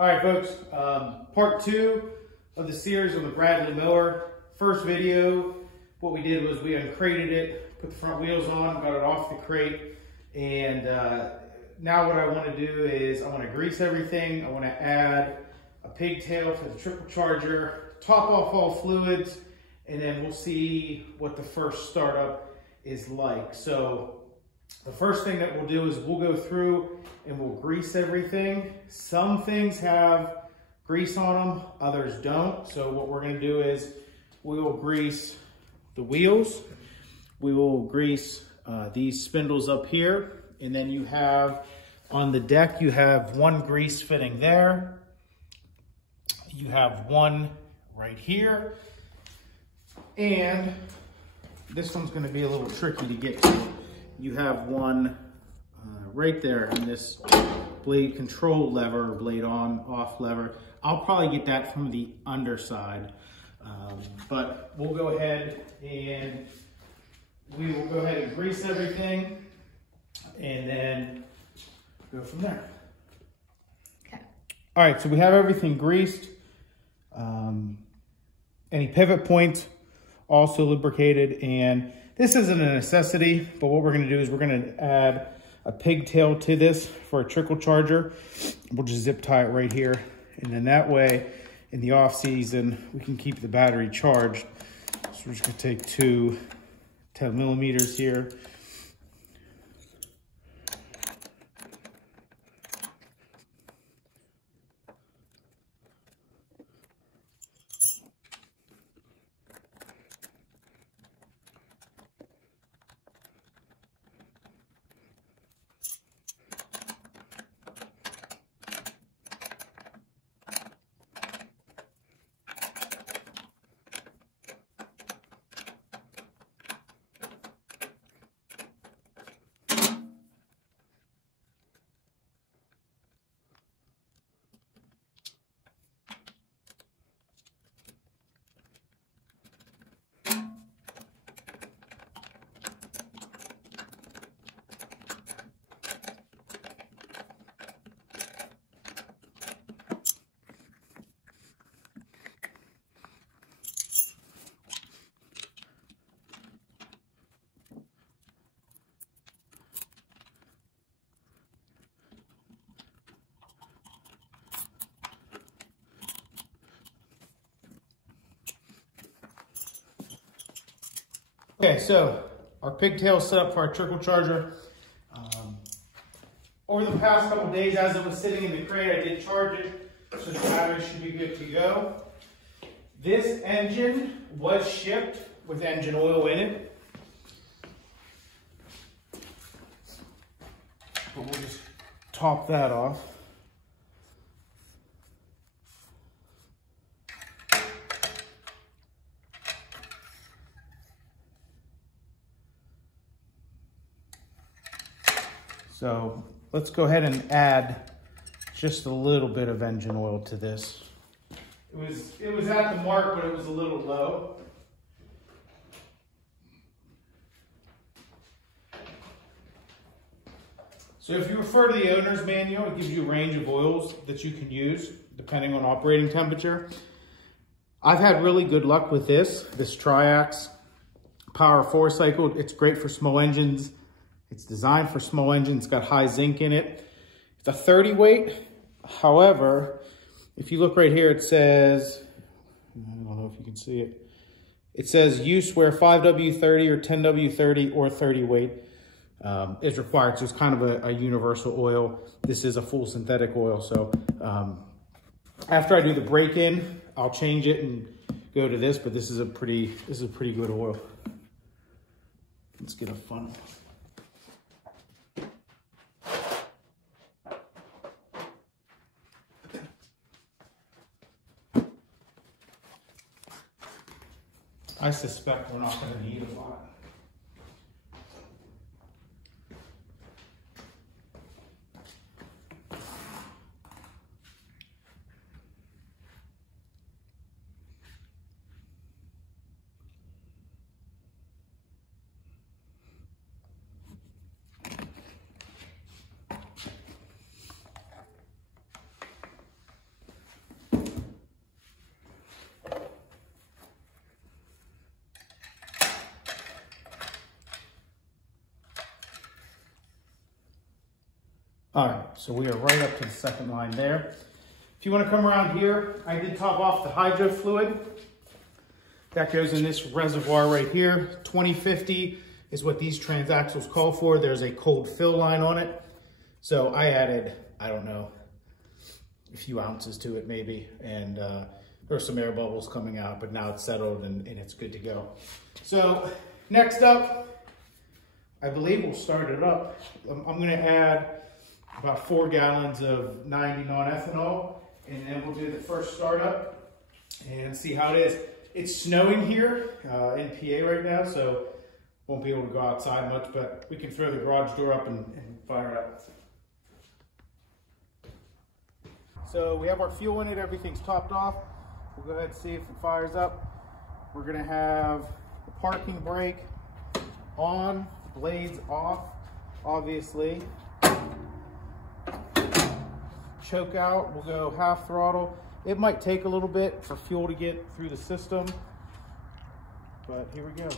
All right, folks, part two of the series on the Bradley Miller. First video, what we did was we uncrated it, put the front wheels on, got it off the crate, and now what I want to do is I want to grease everything. I want to add a pigtail for the trickle charger, top off all fluids, and then we'll see what the first startup is like. So the first thing that we'll do is we'll go through and we'll grease everything. Some things have grease on them, others don't. So what we're gonna do is we will grease the wheels. We will grease these spindles up here. And then you have, on the deck, you have one grease fitting there. You have one right here. And this one's gonna be a little tricky to get to. You have one right there in this blade control lever, blade on, off lever. I'll probably get that from the underside, but we'll go ahead and we will go ahead and grease everything and then go from there. Okay. All right, so we have everything greased. Any pivot points also lubricated, and this isn't a necessity, but what we're gonna do is we're gonna add a pigtail to this for a trickle charger. We'll just zip tie it right here. And then that way, in the off season, we can keep the battery charged. So we're just gonna take two 10 millimeters here. Okay, so our pigtail is set up for our trickle charger. Over the past couple of days, as it was sitting in the crate, I did charge it, so the battery should be good to go. This engine was shipped with engine oil in it. But we'll just top that off. So let's go ahead and add just a little bit of engine oil to this. It was at the mark, but it was a little low. So if you refer to the owner's manual, it gives you a range of oils that you can use depending on operating temperature. I've had really good luck with this Triax Power 4 cycle. It's great for small engines. It's designed for small engines, got high zinc in it. It's a 30 weight. However, if you look right here, it says, I don't know if you can see it. It says use where 5W30 or 10W30 or 30 weight is required. So it's kind of a universal oil. This is a full synthetic oil. So after I do the break-in, I'll change it and go to this, but this is a pretty good oil. Let's get a funnel. I suspect we're not going to need a lot. All right, so we are right up to the second line there. If you want to come around here, I did top off the hydro fluid. That goes in this reservoir right here. 2050 is what these transaxles call for. There's a cold fill line on it. So I added, I don't know, a few ounces to it maybe. And there were some air bubbles coming out, but now it's settled and it's good to go. So next up, I believe we'll start it up. I'm gonna add about 4 gallons of 90 non-ethanol, and then we'll do the first startup and see how it is. It's snowing here in PA right now, so won't be able to go outside much, but we can throw the garage door up and fire it up. So we have our fuel in it, everything's topped off. We'll go ahead and see if it fires up. We're gonna have the parking brake on, blades off, obviously. Choke out, we'll go half throttle. It might take a little bit for fuel to get through the system, but here we go.